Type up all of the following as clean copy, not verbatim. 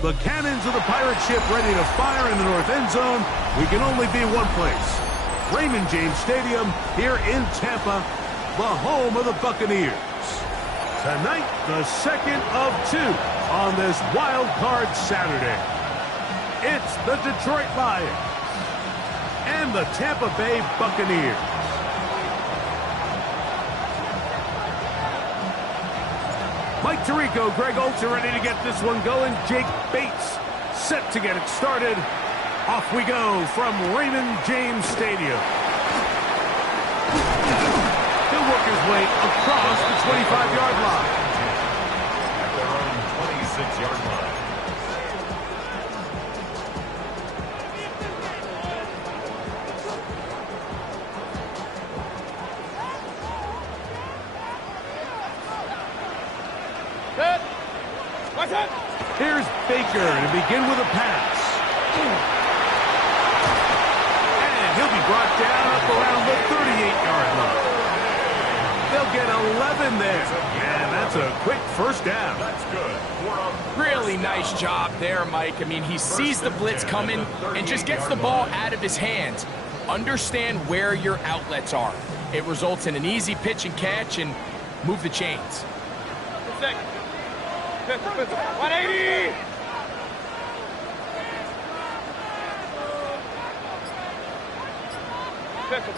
The cannons of the pirate ship ready to fire in the north end zone. We can only be one place. Raymond James Stadium here in Tampa, the home of the Buccaneers. Tonight, the second of two on this wild card Saturday. It's the Detroit Lions and the Tampa Bay Buccaneers. Mike Tirico, Greg Olsen ready to get this one going. Jake Bates set to get it started. Off we go from Raymond James Stadium. He'll work his way across the 25-yard line. At their own 26-yard line. Here's Baker to begin with a pass. And he'll be brought down up around the 38-yard line. They'll get 11 there. And that's a quick first down. That's good. Really nice job there, Mike. I mean, he sees the blitz coming and just gets the ball out of his hands. Understand where your outlets are. It results in an easy pitch and catch and move the chains. 180! Pistol.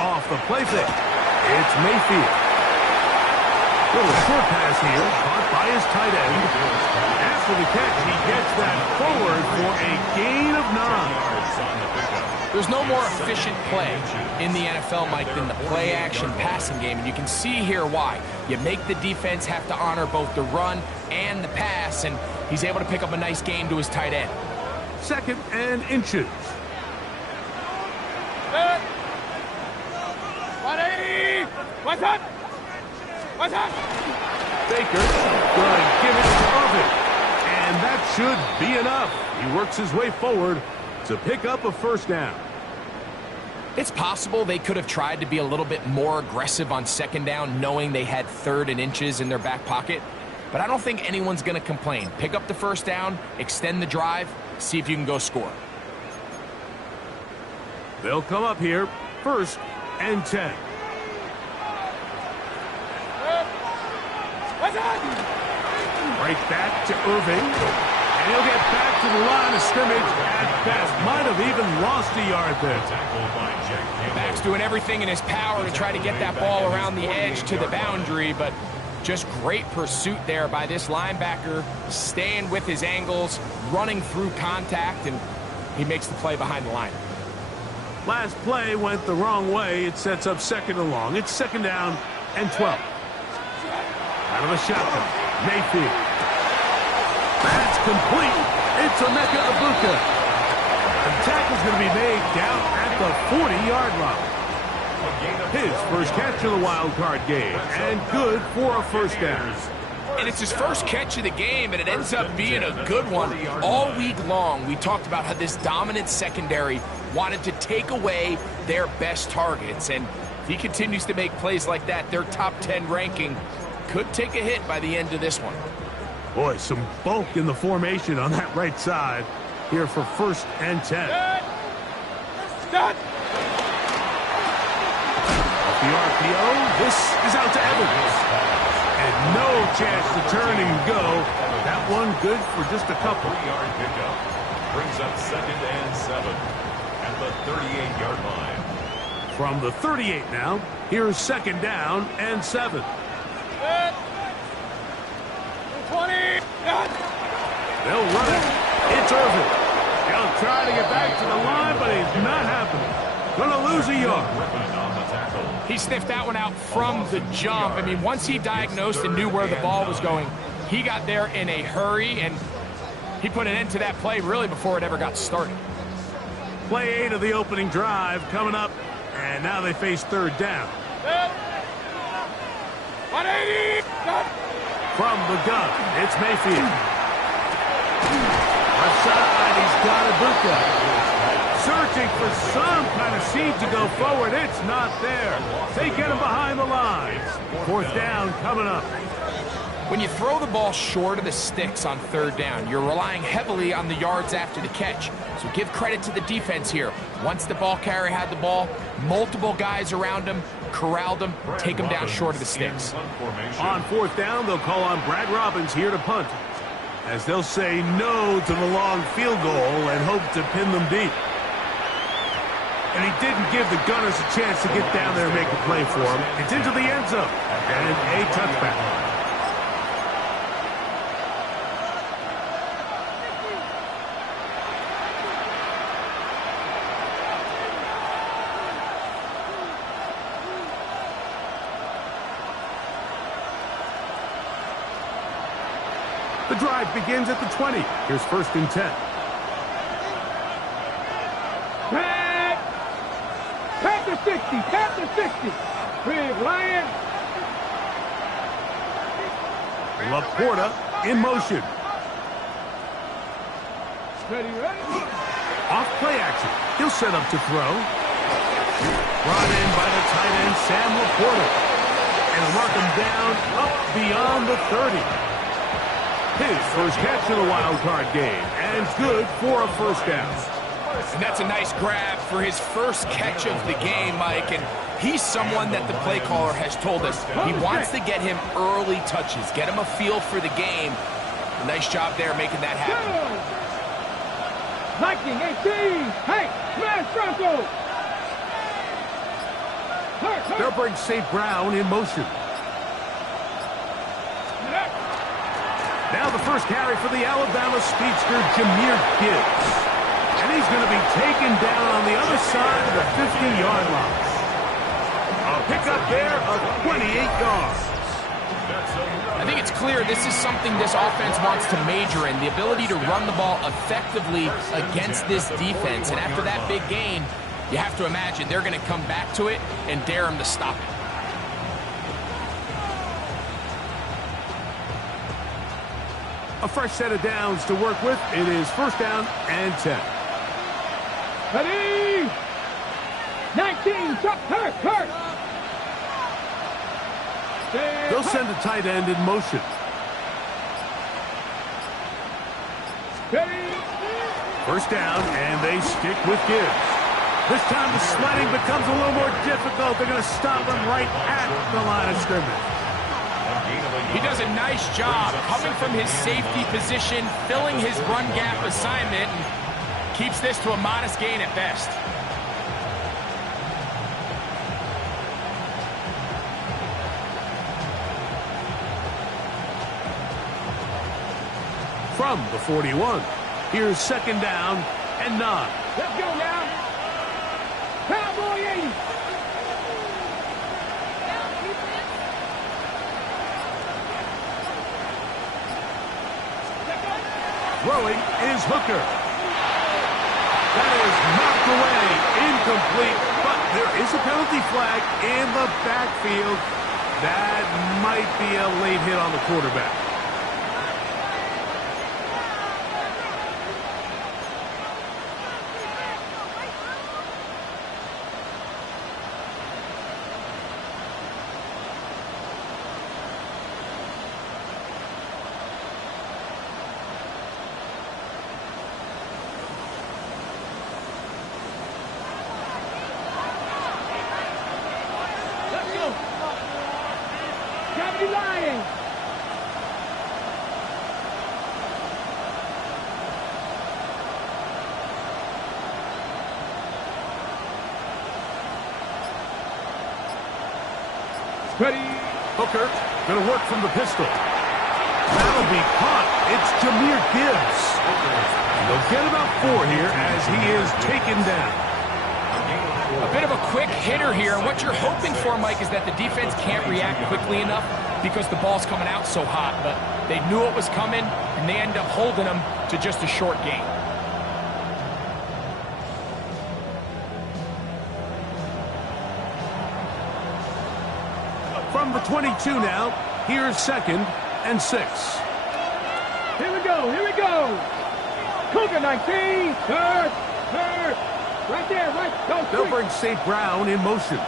Off the play fake. It's Mayfield. Little short pass here, caught by his tight end. After the catch, he gets that forward for a gain of 9. There's no more efficient play in the NFL, Mike, than the play-action passing game, and you can see here why. You make the defense have to honor both the run and the pass, and he's able to pick up a nice gain to his tight end. 2nd and inches. 180! What's up? Baker going to give it to Irvin. And that should be enough. He works his way forward to pick up a first down. It's possible they could have tried to be a little bit more aggressive on 2nd down, knowing they had 3rd and inches in their back pocket. But I don't think anyone's going to complain. Pick up the first down, extend the drive, see if you can go score. They'll come up here, 1st and 10. Right back to Irving. And he'll get back to the line of scrimmage at best. Might have even lost a yard there. Back's doing everything in his power to try to get that ball around the edge to the boundary, but just great pursuit there by this linebacker, staying with his angles, running through contact, and he makes the play behind the line. Last play went the wrong way. It sets up 2nd and long. It's 2nd down and 12. Out of the shotgun, Mayfield. That's complete. It's Emeka Egbuka. The tackle's going to be made down at the 40-yard line. His first catch of the wild card game, and good for a first down. And it's his first catch of the game, and it ends up being a good one. All week long, we talked about how this dominant secondary wanted to take away their best targets, and if he continues to make plays like that, their top 10 ranking could take a hit by the end of this one. Boy, some bulk in the formation on that right side here for 1st and 10. Stop! Off the RPO, this is out to Evans. And no chance to turn and go. That one good for just a couple. 3-yard pickup. Brings up 2nd and 7 at the 38-yard line. From the 38 now, here's 2nd down and 7. 20! They'll run it. It's Irvin. He'll try to get back to the line, but he's not happening. Gonna lose a yard. He sniffed that one out from the jump. I mean, once he diagnosed and knew where the ball was going, he got there in a hurry, and he put an end to that play really before it ever got started. Play 8 of the opening drive coming up, and now they face 3rd down. 180! From the gun, it's Mayfield. Left side, he's got Egbuka. Searching for some kind of seam to go forward. It's not there. They get him behind the lines. 4th down coming up. When you throw the ball short of the sticks on third down, you're relying heavily on the yards after the catch. So give credit to the defense here. Once the ball carrier had the ball, multiple guys around him, corralled him, take him down short of the sticks. On fourth down, they'll call on Brad Robbins here to punt, as they'll say no to the long field goal and hope to pin them deep. And he didn't give the Gunners a chance to get down there and make a play for him. It's into the end zone and a touchback. The drive begins at the 20. Here's 1st and 10. Tap the 60, tap the 60. Big Lion. Laporta in motion. Ready. Off play action. He'll set up to throw. Brought in by the tight end, Sam Laporta. And mark him down up beyond the 30. His first catch in the wild card game, and good for a 1st down. And that's a nice grab for his first catch of the game, Mike. And he's someone that the play caller has told us he wants to get him early touches, get him a feel for the game. A nice job there making that happen. Liking 18. Hey, smash Bronco. They'll bring St. Brown in motion. Now the first carry for the Alabama speedster, Jahmyr Gibbs. And he's going to be taken down on the other side of the 50-yard line. A pickup there of 28 yards. I think it's clear this is something this offense wants to major in, the ability to run the ball effectively against this defense. And after that big gain, you have to imagine they're going to come back to it and dare him to stop it. A fresh set of downs to work with. It is 1st down and 10. Ready. 19. Hurt. They'll send a tight end in motion. Ready. 1st down, and they stick with Gibbs. This time the sledding becomes a little more difficult. They're going to stop him right at the line of scrimmage. He does a nice job coming from his safety position, filling his run gap assignment, and keeps this to a modest gain at best. From the 41, here's 2nd down and 9. Let's go now. Cowboy 80. Throwing is Hooker. That is knocked away, incomplete, but there is a penalty flag in the backfield. That might be a late hit on the quarterback. Lion. Ready. Hooker going to work from the pistol. That'll be caught. It's Jahmyr Gibbs. They'll get about 4 here as he is taken down. A bit of a quick hitter here, and what you're hoping for, Mike, is that the defense can't react quickly enough because the ball's coming out so hot. But they knew it was coming, and they end up holding them to just a short gain. From the 22 now, here's 2nd and 6. Here we go. Cougar 19. Third. Right there, right. Go, They'll bring St. Brown in motion.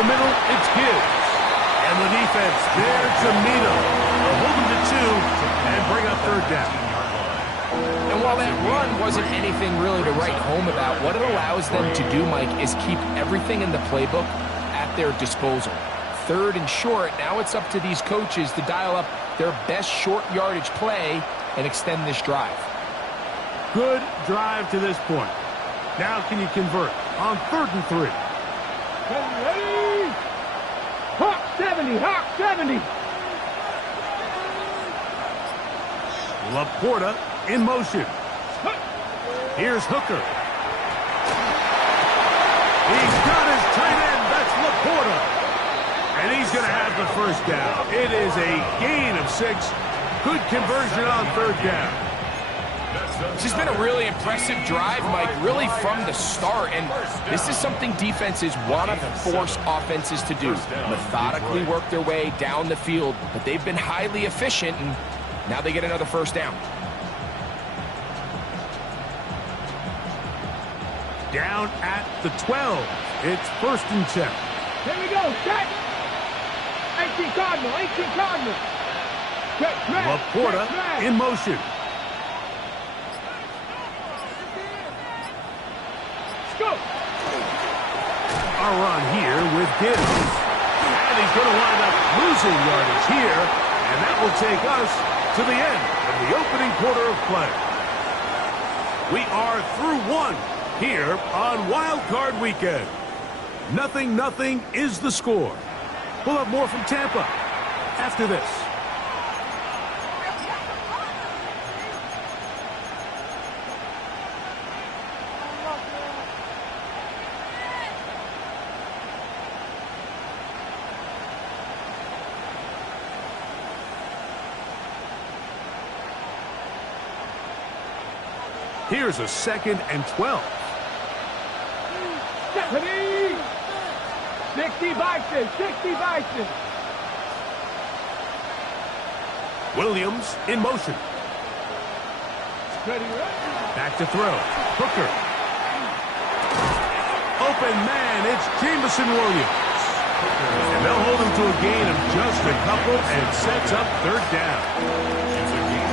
the middle, it's Gibbs. And the defense there to meet him. They'll hold him to 2 and bring up third down. And while that run wasn't anything really to write home about, what it allows them to do, Mike, is keep everything in the playbook at their disposal. Third and short, now it's up to these coaches to dial up their best short yardage play and extend this drive. Good drive to this point. Now can you convert on 3rd and 3? Ready? Hawk 70, Hawk 70. Laporta in motion. Here's Hooker. He's got his tight end. That's Laporta. And he's going to have the first down. It is a gain of 6. Good conversion on 3rd down. This has been a really impressive drive, Mike, really from the start. And this is something defenses want to force offenses to do. Methodically work their way down the field. But they've been highly efficient, and now they get another first down. Down at the 12. It's 1st and 10. Here we go, set. 18 Cardinal, 18 Cardinal. Laporta in motion. Let's go. Our run here with Gibbs. And he's going to wind up losing yardage here. And that will take us to the end of the opening quarter of play. We are through 1 here on Wild Card Weekend. 0-0 is the score. We'll have more from Tampa after this. Here's a 2nd and 12. 60 Bison, 60 Bison. Williams in motion. Ready, Back to throw. Hooker. Open man, it's Jamison Williams. And they'll hold him to a gain of just a couple and sets up 3rd down.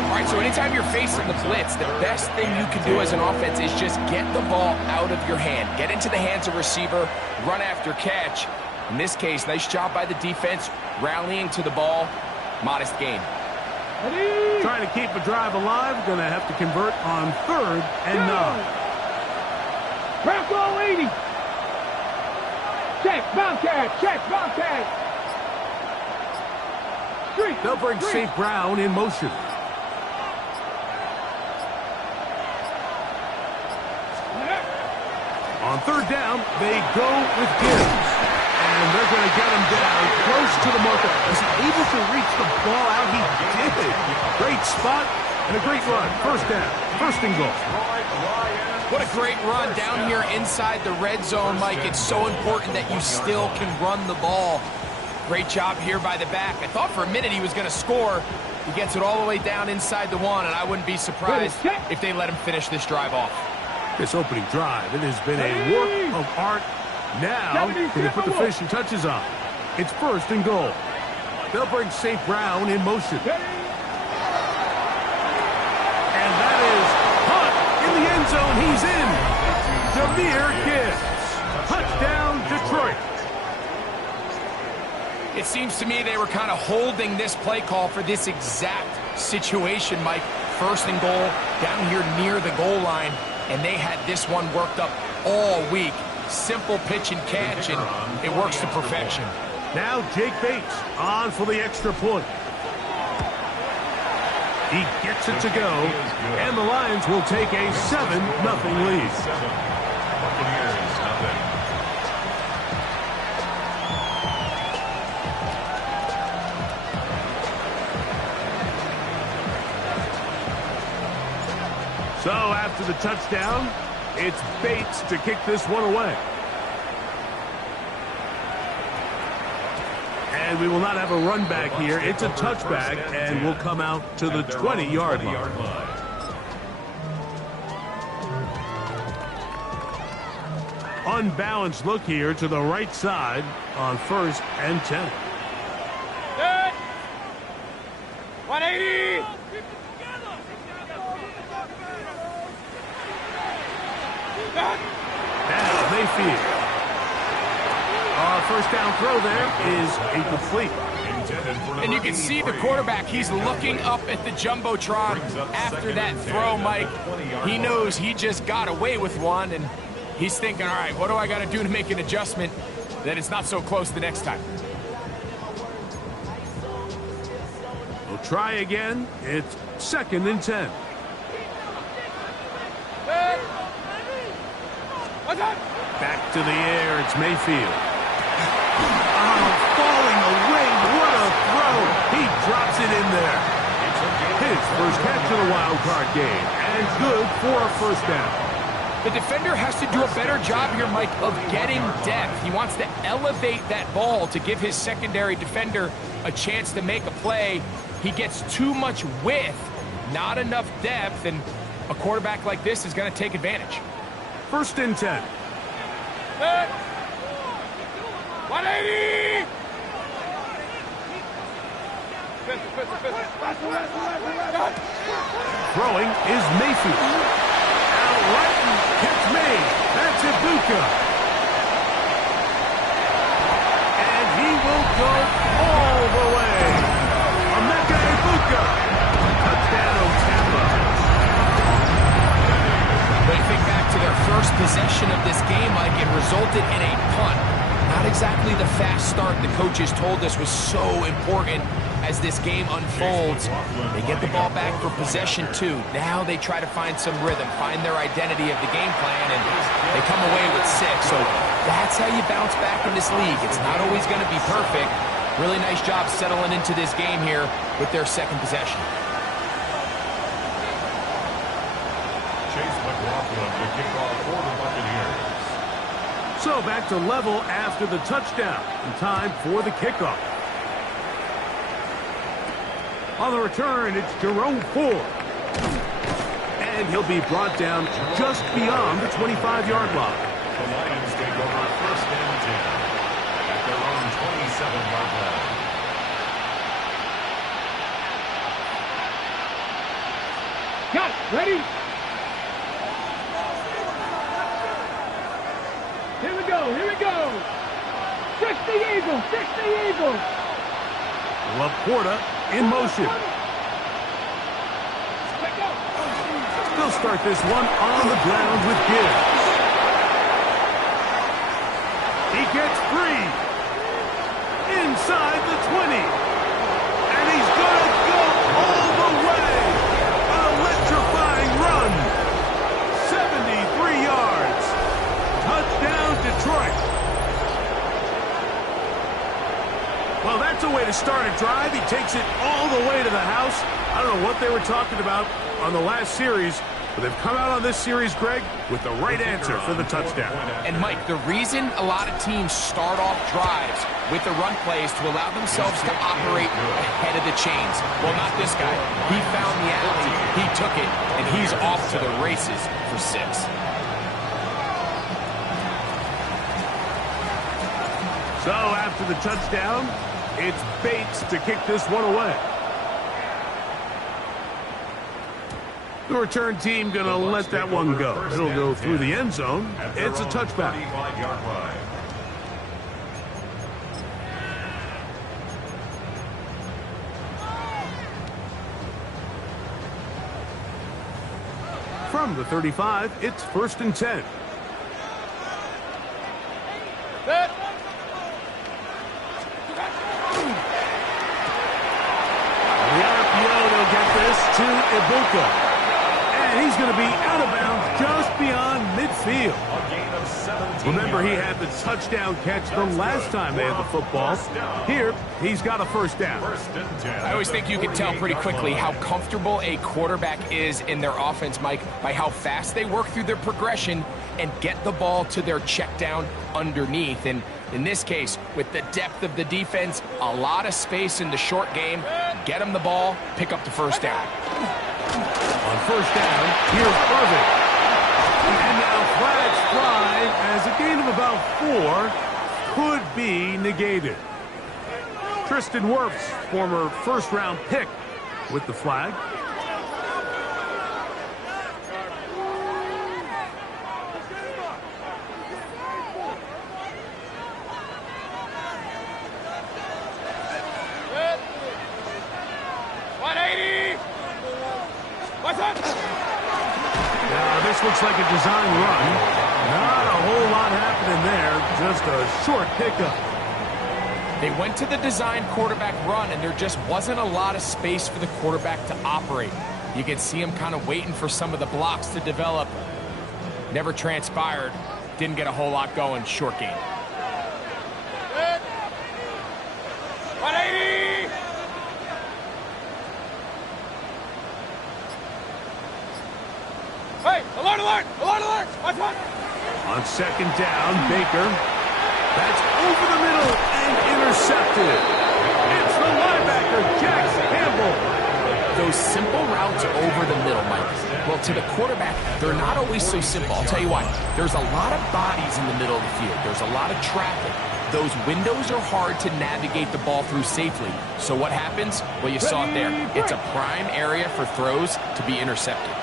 All right, so anytime you're facing the blitz, the best thing you can do as an offense is just get the ball out of your hand. Get into the hands of receiver, run after catch. In this case, nice job by the defense, rallying to the ball. Modest gain. ready. Trying to keep the drive alive, going to have to convert on 3rd and 9. Bronco 80. Check, Bobcat, check, Bobcat. They'll bring St. Brown in motion. On 3rd down, they go with Gibbs. And they're going to get him down close to the marker. Was he able to reach the ball out? He did. Great spot and a great run. 1st down, 1st and goal. What a great run down here inside the red zone, Mike. It's so important that you still can run the ball. Great job here by the back. I thought for a minute he was going to score. He gets it all the way down inside the 1, and I wouldn't be surprised if they let him finish this drive off. This opening drive, it has been a work of art. Now, can they put the finishing touches on? It's 1st and goal. They'll bring St. Brown in motion. And that is Hunt in the end zone. He's in. Jahmyr Gibbs. Touchdown, Detroit. It seems to me they were kind of holding this play call for this exact situation, Mike. 1st and goal, down here near the goal line. And they had this one worked up all week. Simple pitch and catch, and it works to perfection. Now Jake Bates on for the extra point. He gets it to go, and the Lions will take a 7-0 lead. So after the touchdown, it's Bates to kick this one away. And we will not have a run back here. It's a touchback, and we'll come out to the 20-yard line. On unbalanced look here to the right side on 1st and 10. 180. Now Mayfield. Our first down throw there is incomplete. And you can see the quarterback, he's looking up at the Jumbotron after that throw, Mike. He knows he just got away with one, and he's thinking, all right, what do I got to do to make an adjustment that it's not so close the next time? We'll try again. It's 2nd and 10. Back to the air, it's Mayfield. Oh, falling away, what a throw! He drops it in there. His first catch of the wild card game, and good for a first down. The defender has to do a better job here, Mike, of getting depth. He wants to elevate that ball to give his secondary defender a chance to make a play. He gets too much width, not enough depth, and a quarterback like this is going to take advantage. 1st and 10. 180. Throwing is Mayfield. Out right and catch made. That's Ibuka. And he will go all the way. Emeka Ibuka. Touchdown, Tampa. But you think back to their first possession of this game, Mike, it resulted in a punt. Not exactly the fast start the coaches told us was so important as this game unfolds. They get the ball back for possession 2. Now they try to find some rhythm, find their identity of the game plan, and they come away with 6. So that's how you bounce back in this league. It's not always going to be perfect. Really nice job settling into this game here with their 2nd possession. Chase McLaughlin, the kickoff for the Buccaneers. So back to level after the touchdown. And time for the kickoff. On the return, it's Jerome Ford. And he'll be brought down just beyond the 25-yard line. The Lions take over 1st and 10 at their own 27-yard line. Got it. Ready? Here we go. Here we go. 60 Eagles. 60 Eagles. Laporta in motion. They'll start this one on the ground with Gibbs. He gets free. Inside the 20. And he's going to go all the way. An electrifying run. 73 yards. Touchdown, Detroit. Well, that's a way to start a drive. He takes it all the way to the house. I don't know what they were talking about on the last series, but they've come out on this series, Greg, with the right answer for the touchdown. And, Mike, the reason a lot of teams start off drives with the run plays to allow themselves to operate ahead of the chains. Well, not this guy. He found the alley, he took it, and he's off to the races for 6. So after the touchdown, it's Bates to kick this one away. The return team going to let that one go. It'll go through the end zone. It's a touchback. 35-yard line. From the 35, it's 1st and 10. The RPO, they'll get this to Ibuka. And he's going to be out of bounds just beyond midfield. A gain of 17 Remember, he yards. had the touchdown catch the last time they had the football. Here, he's got a first down. 1st and 10. I always think you can tell pretty quickly how comfortable a quarterback is in their offense, Mike, by how fast they work through their progression and get the ball to their check down underneath. And in this case, with the depth of the defense, a lot of space in the short game, get them the ball, pick up the first down. On first down, here's Irving. And now flags fly play as a gain of about 4 could be negated. Tristan Wirfs, former first-round pick, with the flag. Now, this looks like a design run. Not a whole lot happening there, just a short pickup. They went to the design quarterback run, and there just wasn't a lot of space for the quarterback to operate. You could see him kind of waiting for some of the blocks to develop. Never transpired. Didn't get a whole lot going. Short game. 180! Hey, alert, alert! Alert, alert! Watch out! On second down, Baker. That's over the middle and intercepted. It's the linebacker, Jack Campbell. Those simple routes over the middle, Mike. Well, to the quarterback, they're not always so simple. I'll tell you why. There's a lot of bodies in the middle of the field. There's a lot of traffic. Those windows are hard to navigate the ball through safely. So what happens? Well, you saw it there. It's a prime area for throws to be intercepted.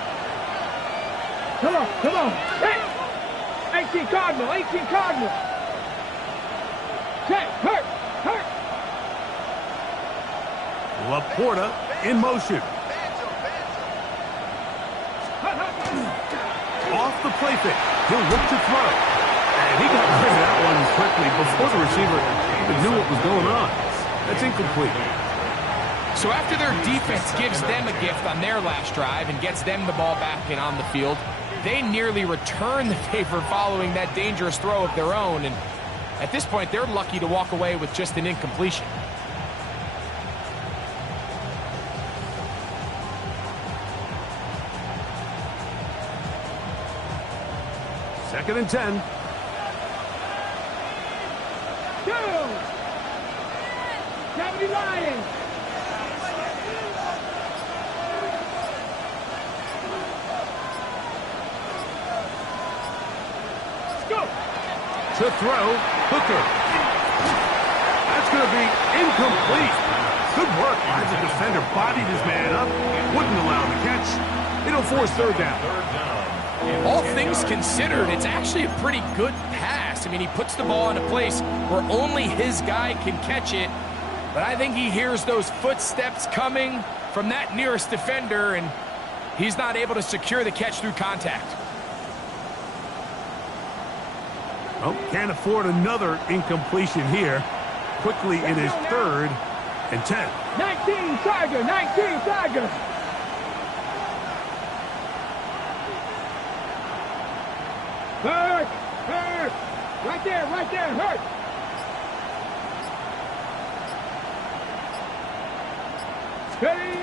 Come on, come on! Hey! 18 Cardinal, 18 Cardinal! Check, hurt, hurt! Laporta in motion. Off the play fake. He'll look to throw. And he got rid of that one quickly before the receiver even knew what was going on. That's incomplete. So after their defense gives them a gift on their last drive and gets them the ball back and on the field, they nearly return the favor following that dangerous throw of their own. And at this point, they're lucky to walk away with just an incompletion. Second and 10. Go! 70 Lions! Let's go! To throw, Hooker. That's going to be incomplete. Good work by the defender. Bodied his man up. Wouldn't allow him to catch. It'll force third down. All things considered, it's actually a pretty good pass. I mean, he puts the ball in a place where only his guy can catch it. But I think he hears those footsteps coming from that nearest defender, and he's not able to secure the catch through contact. Well, can't afford another incompletion here. Quickly in his third and 10. 19 Tiger, 19 Tiger! Hurt! Hurt! Right there, hurt! Steady!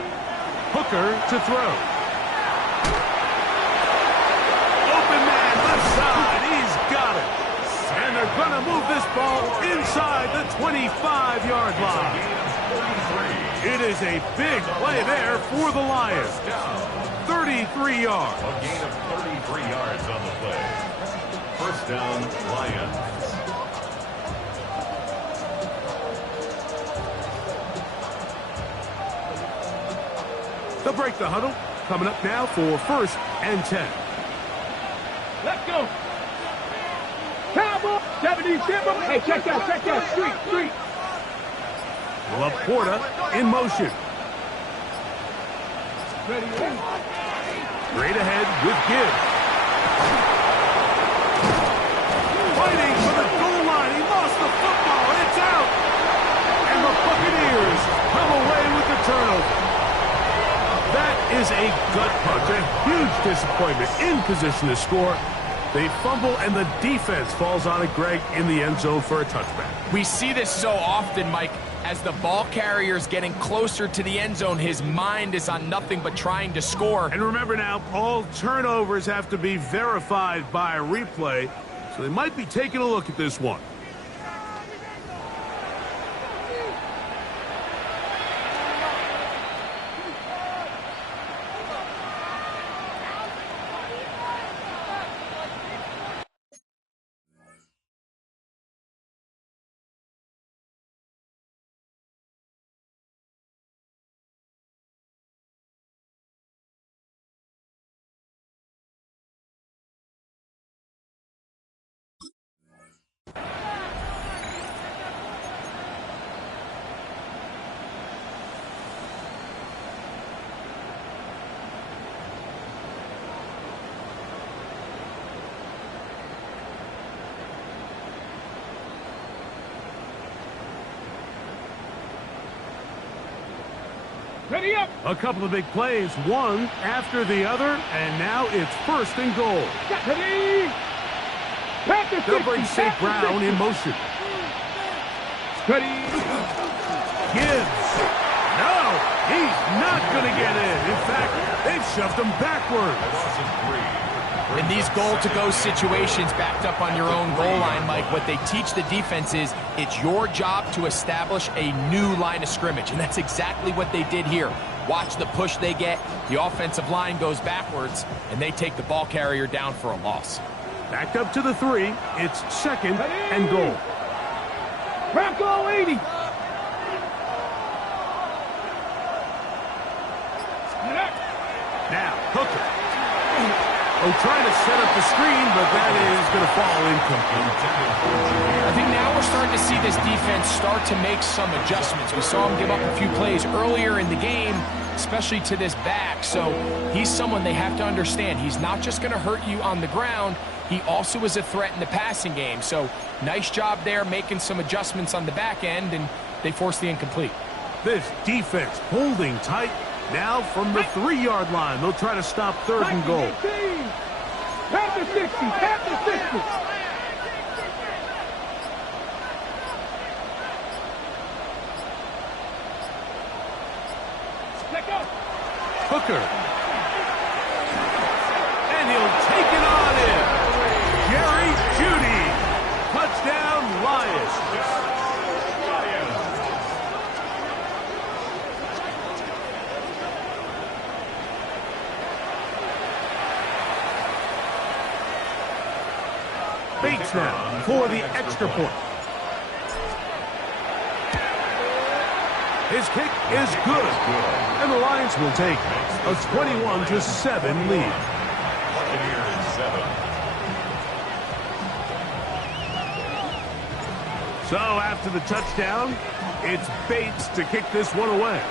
Hooker to throw. Open man, left side, he's got it. And they're going to move this ball inside the 25-yard line. It is a big play there for the Lions. 33 yards. A gain of 33 yards on the play. First down, Lions. They'll break the huddle. Coming up now for first and 10. Let's go! Cowboy! 77! Hey, check that! Street! Laporta in motion. Ready, Straight ahead with Gibbs. Fighting for the goal line. He lost the football. It's out. And the Buccaneers come away with the turnover. That is a gut punch. A huge disappointment. In position to score. They fumble, and the defense falls on it, Greg, in the end zone for a touchback. We see this so often, Mike. As the ball carrier's getting closer to the end zone, his mind is on nothing but trying to score. And remember now, all turnovers have to be verified by a replay, so they might be taking a look at this one. Ready up. A couple of big plays, one after the other, and now it's 1st and goal. Ready. They'll bring St. Brown in motion. Ready. Gibbs. No, he's not going to get in. In fact, they've shoved him backwards. In these goal-to-go situations backed up on your own goal line, Mike, what they teach the defense is it's your job to establish a new line of scrimmage, and that's exactly what they did here. Watch the push they get. The offensive line goes backwards, and they take the ball carrier down for a loss. Backed up to the 3. It's 2nd and goal. Bronco 80. Now, Hooker. Oh, trying to set up the screen, but that is going to fall incomplete. I think now we're starting to see this defense start to make some adjustments. We saw him give up a few plays earlier in the game, especially to this back. So he's someone they have to understand. He's not just going to hurt you on the ground. He also is a threat in the passing game. So nice job there making some adjustments on the back end, and they force the incomplete. This defense holding tight. Now from the 3-yard line, they'll try to stop 3rd and goal. Pat the 60. Pat the 60. Hooker. And he'll take it on in. Jerry Jeudy. Touchdown, Lions. Bates now for the extra point. His kick is good. And the Lions will take a 21-7 lead. So after the touchdown, it's Bates to kick this one away.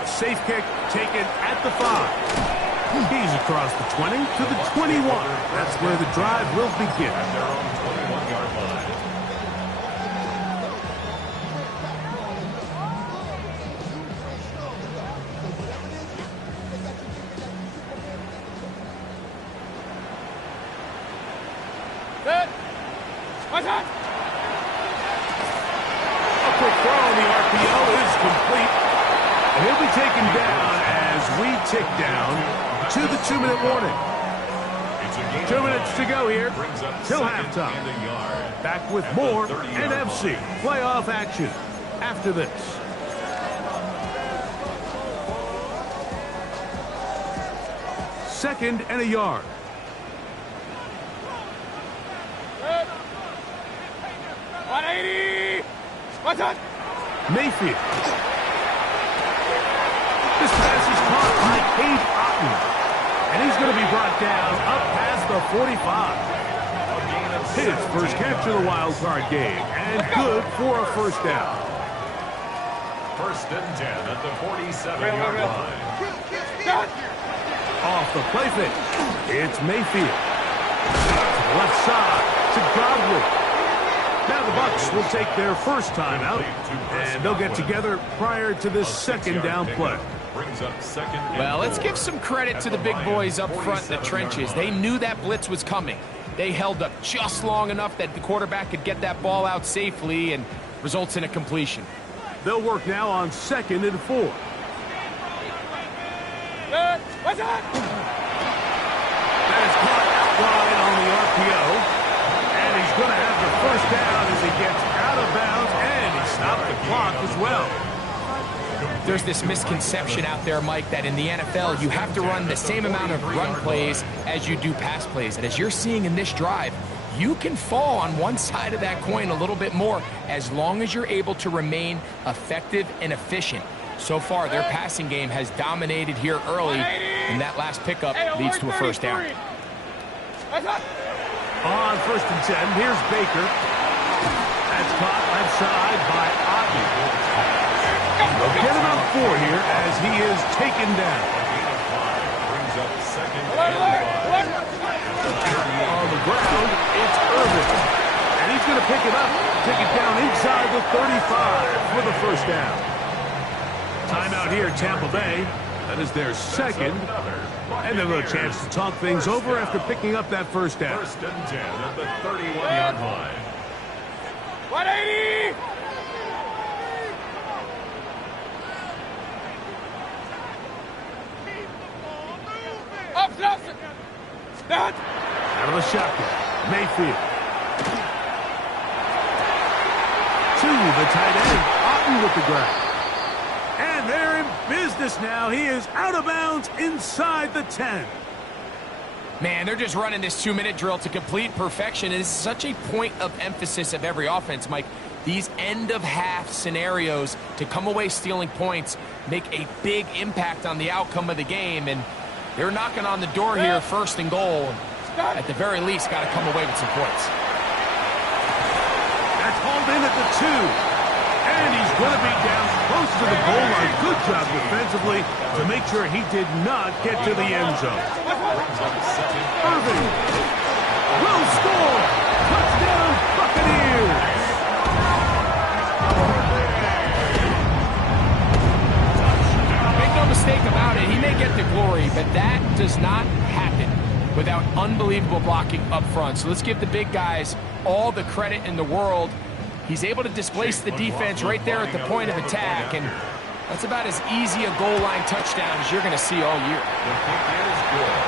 A safe kick taken at the 5. He's across the 20 to the 21. That's where the drive will begin. At their own 21-yard line. Good. What's that? A quick throw on the RPO is complete. And he'll be taken down as we tick down to the 2-minute warning. 2 minutes to go here till halftime. Back with more NFC playoff action after this. Second and a yard. Good. 180. What's that? Mayfield. This pass is caught by Cade Otton. And he's going to be brought down up past the 45. His first catch of the wild card game. And good for a first down. 1st and 10 at the 47-yard line. Off the play fake. It's Mayfield. To the left side to Godwin. Now the Bucs will take their first time out. And they'll get together prior to this 2nd down play. Well, let's give some credit to the big boys up front in the trenches. They knew that blitz was coming. They held up just long enough that the quarterback could get that ball out safely and results in a completion. They'll work now on 2nd and 4. Good. What's that? That is caught out wide on the RPO. And he's going to have the first down as he gets out of bounds. And he stopped the clock as well. There's this misconception out there, Mike, that in the NFL you have to run the same amount of run plays as you do pass plays. And as you're seeing in this drive, you can fall on one side of that coin a little bit more as long as you're able to remain effective and efficient. So far, their passing game has dominated here early, and that last pickup leads to a first down. On 1st and 10, here's Baker. That's caught left side by Otton. They'll get him out 4 here as he is taken down. Brings up 2nd and 5. On the ground, it's Irvin. And he's going to pick it up, take it down inside the the 35 for the first down. Timeout here, Tampa Bay. That is their second. And they'll have a chance to talk things over after picking up that first down. First and 10 at the 31-yard line. 180! Out of the shotgun, Mayfield. To the tight end, Otten with the grab. And they're in business now. He is out of bounds inside the 10. Man, they're just running this 2-minute drill to complete perfection. It is such a point of emphasis of every offense, Mike. These end-of-half scenarios to come away stealing points make a big impact on the outcome of the game. And they're knocking on the door here, first and goal. At the very least, got to come away with some points. That's hauled in at the 2. And he's going to be down close to the goal line. Good job defensively to make sure he did not get to the end zone. Irving will score. Touchdown, Buccaneers. Make no mistake about it, he may get the glory, but that does not happen without unbelievable blocking up front. So let's give the big guys all the credit in the world. He's able to displace the defense right there at the point of attack, and that's about as easy a goal line touchdown as you're going to see all year. The kick is good.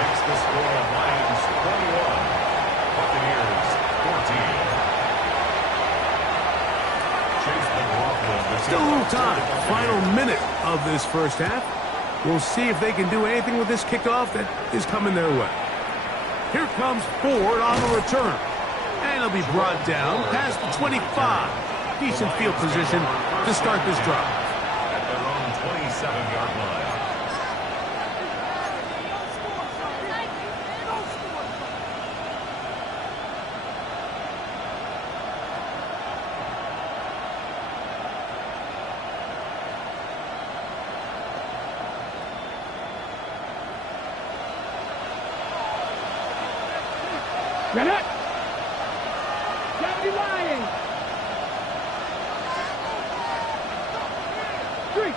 Makes the score Lions 21, Buccaneers 14. Still a little time. Final minute of this first half. We'll see if they can do anything with this kickoff that is coming their way. Here comes Ford on the return. And he'll be brought down past the 25. Decent field position to start this drive. At their own 27-yard line. Get it! 70 Lions!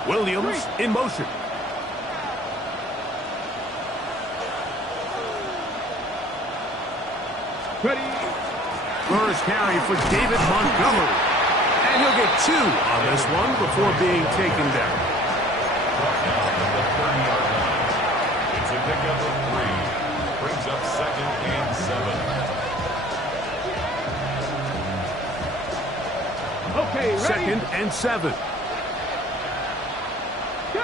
Williams in motion. Ready? First carry for David Montgomery. And he'll get 2 on this one before being taken down. Brought down at the 30-yard line. It's a pickup of 3. Brings up second and 7. Okay, ready? Second and 7. Go!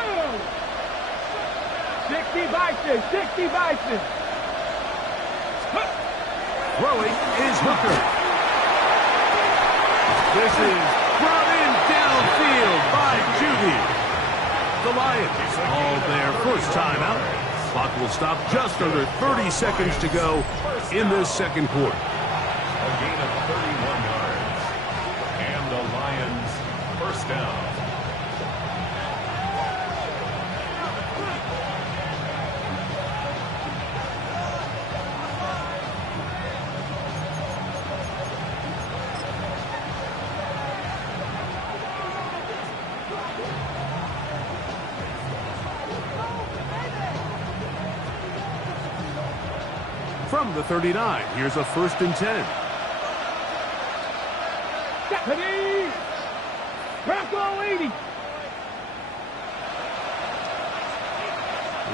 60 Bison, 60 Bison. Throwing is Hooker. This is brought in downfield by Judy. The Lions all their first timeout. Clock will stop just under 30 seconds to go in this second quarter. A gain of 31 yards. And the Lions first down. From the 39, here's a first and 10. Ready? Bronco 80.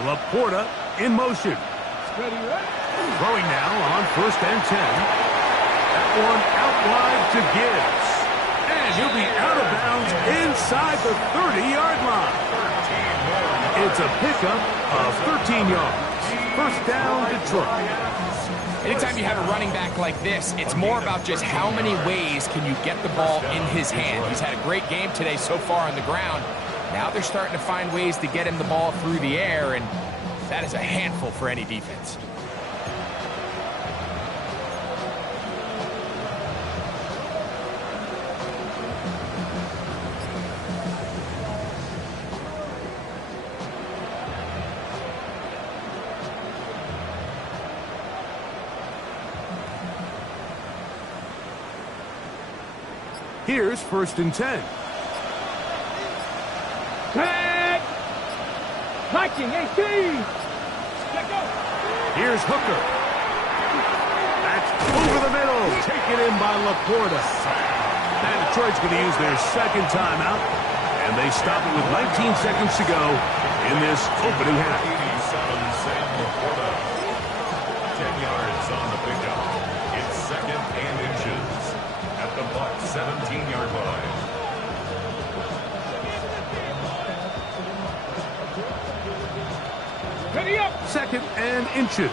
Laporta in motion. Ready, ready? Throwing now on first and 10. That one out wide to Gibbs. And he'll be out of bounds inside the 30-yard line. It's a pickup of 13 yards. First down, Detroit. Anytime you have a running back like this, it's more about just how many ways can you get the ball in his hand. He's had a great game today so far on the ground. Now they're starting to find ways to get him the ball through the air, and that is a handful for any defense. Here's 1st and 10. Tag. Hiking, 18. Let go. Here's Hooker. That's over the middle. Taken in by Laporta. And Detroit's going to use their 2nd timeout. And they stop it with 19 seconds to go in this opening half. 87, Sam Laporta. 10 yards on the pickup. It's 2nd and inches at the Bucs 17-yard line. Ready up. 2nd and inches.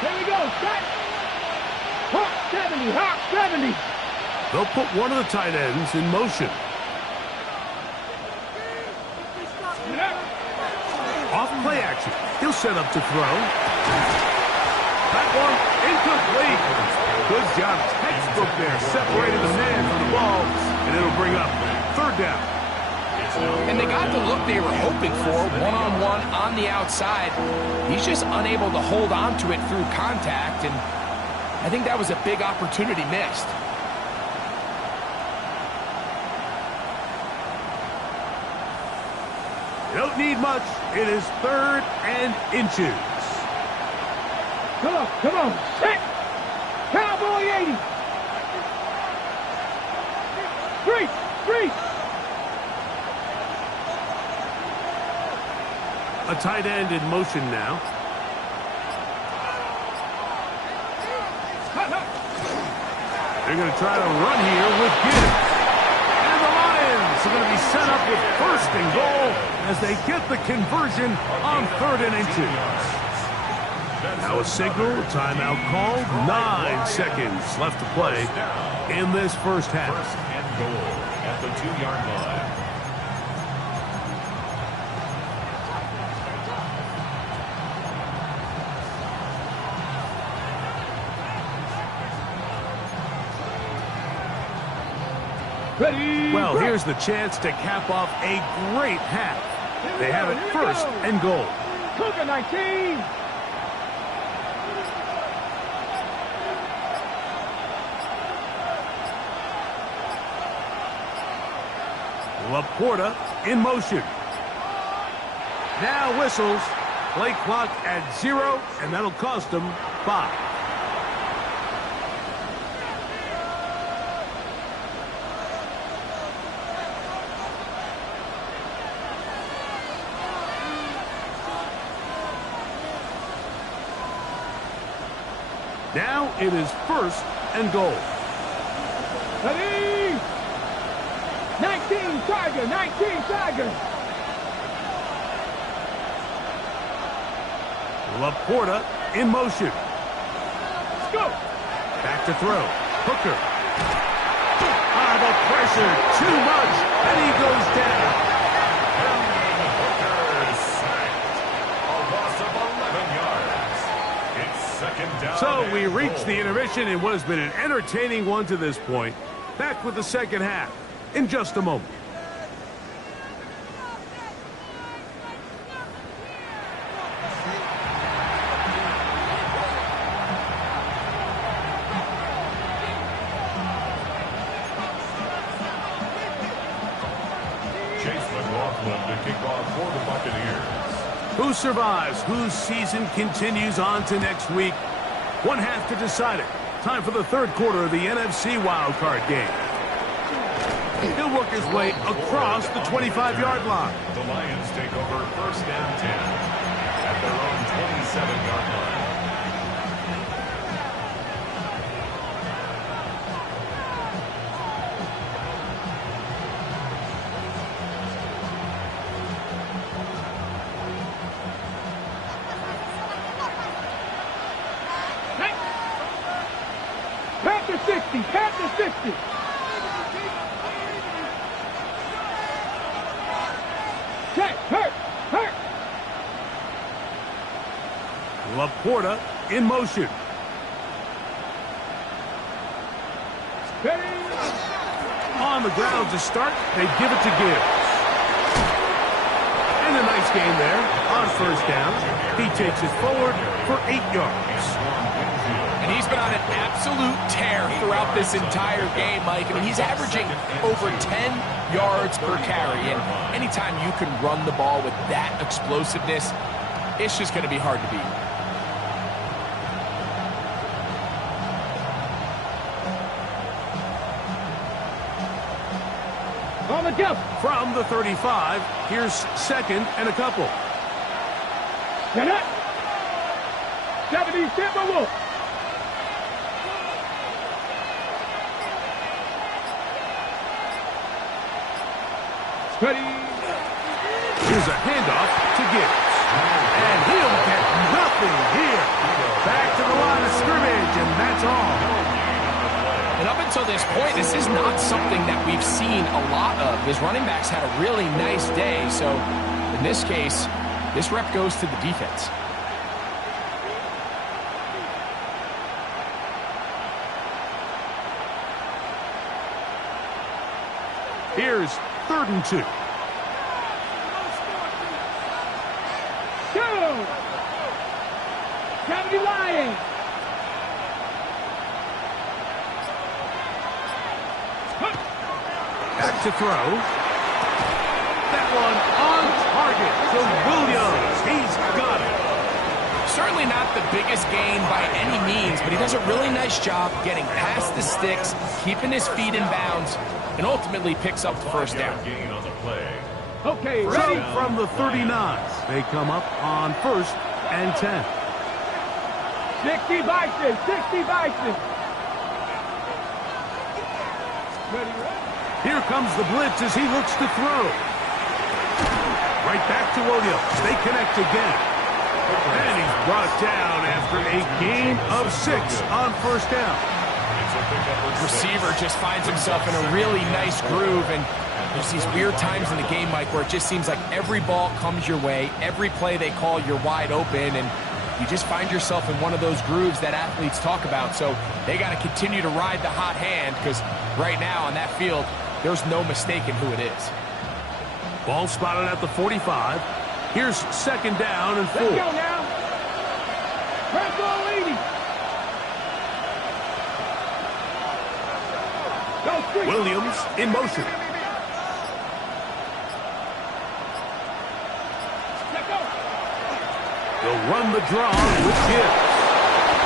Here we go. Set. Hawk 70. Hawk 70. They'll put one of the tight ends in motion. Off play action. He'll set up to throw. That one incomplete. Good job. Textbook there. Separated the man from the ball. And it'll bring up 3rd down. And they got the look they were hoping for, one-on-one on the outside. He's just unable to hold on to it through contact, and I think that was a big opportunity missed. You don't need much. It is 3rd and inches. Come on, come on. Set. Cowboy 80. Three. A tight end in motion now. They're going to try to run here with Gibbs. And the Lions are going to be set up with 1st and goal as they get the conversion on 3rd and inches. Now a signal, timeout called. 9 seconds left to play in this 1st half. 1st and goal at the 2-yard line. Ready. Well, here's the chance to cap off a great half. They have it 1st and goal. Cougar 19. Laporta in motion. Now whistles. Play clock at 0, and that'll cost them 5. Now it is 1st and goal. Ready. 19 Tiger. Laporta in motion. Let's go. Back to throw. Hooker. The pressure, too much, and he goes down. Hooker is sacked. A loss of 11 yards. It's 2nd down. So we and reach goal. the intermission in what has been an entertaining one to this point. Back with the 2nd half in just a moment. To kick off for the Buccaneers. Who survives? Whose season continues on to next week? One half to decide it. Time for the 3rd quarter of the NFC wildcard game. He'll work his way across the 25-yard line. The Lions take over 1st and 10 at their own 27-yard line. Panther 60. Check. Hurt. Laporta in motion. Ready. On the ground to start, they give it to Gibbs. And a nice game there on 1st down. He takes it forward for 8 yards. And he's been on an absolute tear throughout this entire game, Mike. I mean, he's averaging over 10 yards per carry. And anytime you can run the ball with that explosiveness, it's just going to be hard to beat. On the jump. From the 35, here's second and a couple. Get up. 70 Timberwolves. Ready. Here's a handoff to Gibbs. And he'll get nothing here. Back to the line of scrimmage, and that's all. And up until this point, this is not something that we've seen a lot of. His running backs had a really nice day. So in this case, this rep goes to the defense. Here's 3rd and 2. Go. 70 Lions. Back to throw. That one on target to Williams. He's got it. Certainly not the biggest gain by any means, but he does a really nice job getting past the sticks, keeping his feet in bounds, and ultimately picks up the first down. Gain on the play. Okay, So ready. from the 39, they come up on 1st and 10. 60 Bison. 60 Bison. Ready, ready. Here comes the blitz as he looks to throw. Right back to Williams. They connect again. And he's brought down after a gain of 6 on 1st down. Receiver just finds himself in a really nice groove, and there's these weird times in the game, Mike, where it just seems like every ball comes your way, every play they call, you're wide open, and you just find yourself in one of those grooves that athletes talk about. So they got to continue to ride the hot hand, because right now on that field, there's no mistaking who it is. Ball spotted at the 45. Here's 2nd down and 4. Let's go now. Press ball 80. Go quick. Williams in motion. Let go. He'll run the draw with Gibbs.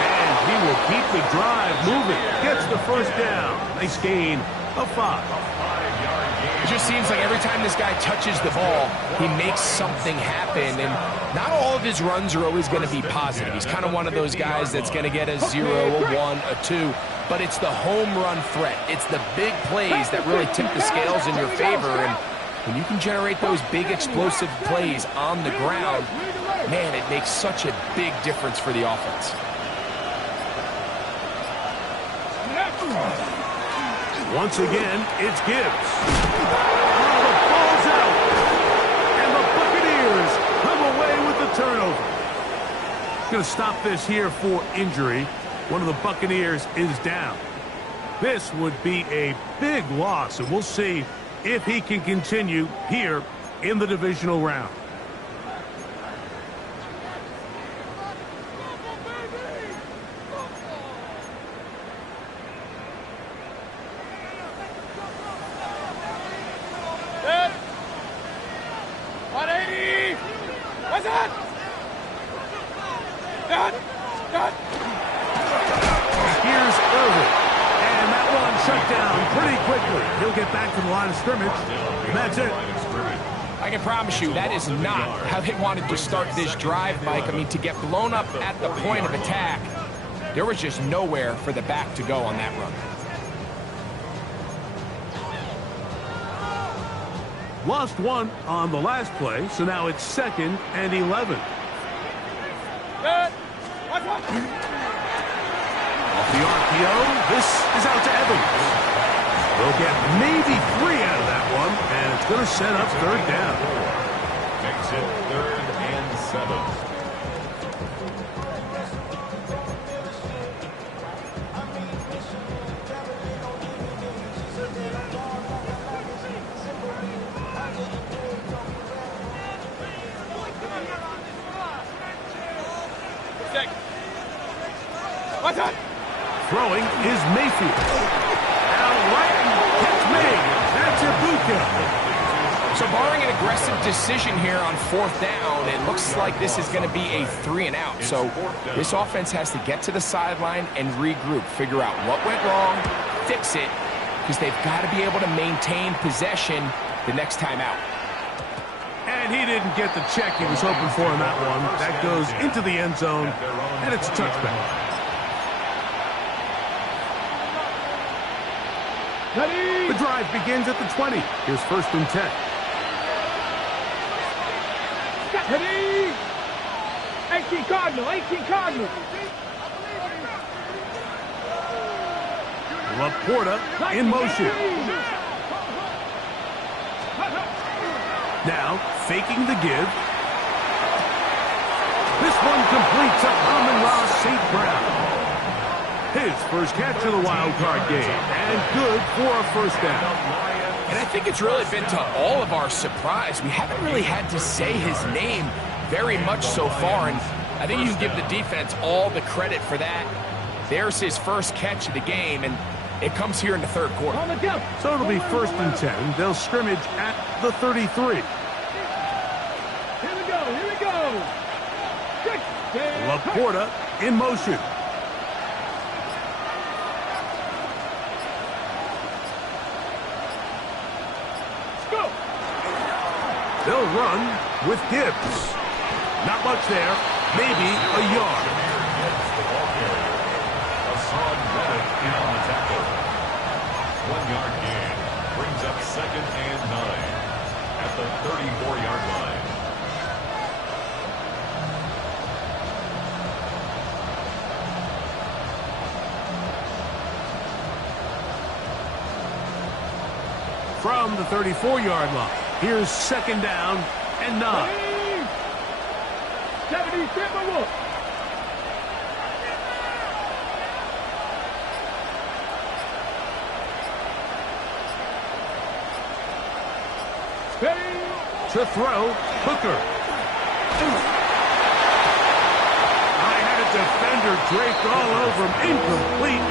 And he will keep the drive moving. Gets the 1st down. Nice gain of 5. It just seems like every time this guy touches the ball, he makes something happen, and not all of his runs are always going to be positive. He's kind of one of those guys that's going to get a 0, a 1, a 2, but it's the home run threat. It's the big plays that really tip the scales in your favor, and when you can generate those big explosive plays on the ground, man, it makes such a big difference for the offense. Once again, it's Gibbs. Oh, the ball's out. And the Buccaneers come away with the turnover. Going to stop this here for injury. One of the Buccaneers is down. This would be a big loss, and we'll see if he can continue here in the divisional round. Here's Irvin. And that one shut down pretty quickly. He'll get back to the line of scrimmage. And that's it. I can promise you that is not how they wanted to start this drive, Mike. I mean, to get blown up at the point of attack, there was just nowhere for the back to go on that run. Lost 1 on the last play, so now it's 2nd and 11. Off the RPO, this is out to Evans. They'll get maybe 3 out of that one, and it's going to set up 3rd down. Makes it 3rd and 7. What's up? Throwing is Mayfield. Out right, catch made. That's Ibuka. So barring an aggressive decision here on 4th down, it looks like this is going to be a 3-and-out. So this offense has to get to the sideline and regroup, figure out what went wrong, fix it, because they've got to be able to maintain possession the next time out. And he didn't get the check he was hoping for in that one. That goes into the end zone, and it's a touchback. The drive begins at the 20. Here's 1st and 10. Ready? 18 Cardinal, 18 Cardinal. Laporta in motion. Now, faking the give. This one completes to Amon-Ra St. Brown. His first catch of the wild card game, and good for a 1st down. And I think it's really been to all of our surprise. We haven't really had to say his name very much so far, and I think you can give the defense all the credit for that. There's his first catch of the game, and it comes here in the 3rd quarter. So it'll be 1st and 10. They'll scrimmage at the 33. Here we go, here we go. Laporta in motion. They'll run with Gibbs. Not much there. Maybe a yard. Hassan Reddick in on the tackle. 1-yard gain. Brings up 2nd and 9 at the 34-yard line. From the 34-yard line. Here's 2nd down and 9. 77 Wolf. To throw, Hooker. I had a defender draped all over him. Incomplete.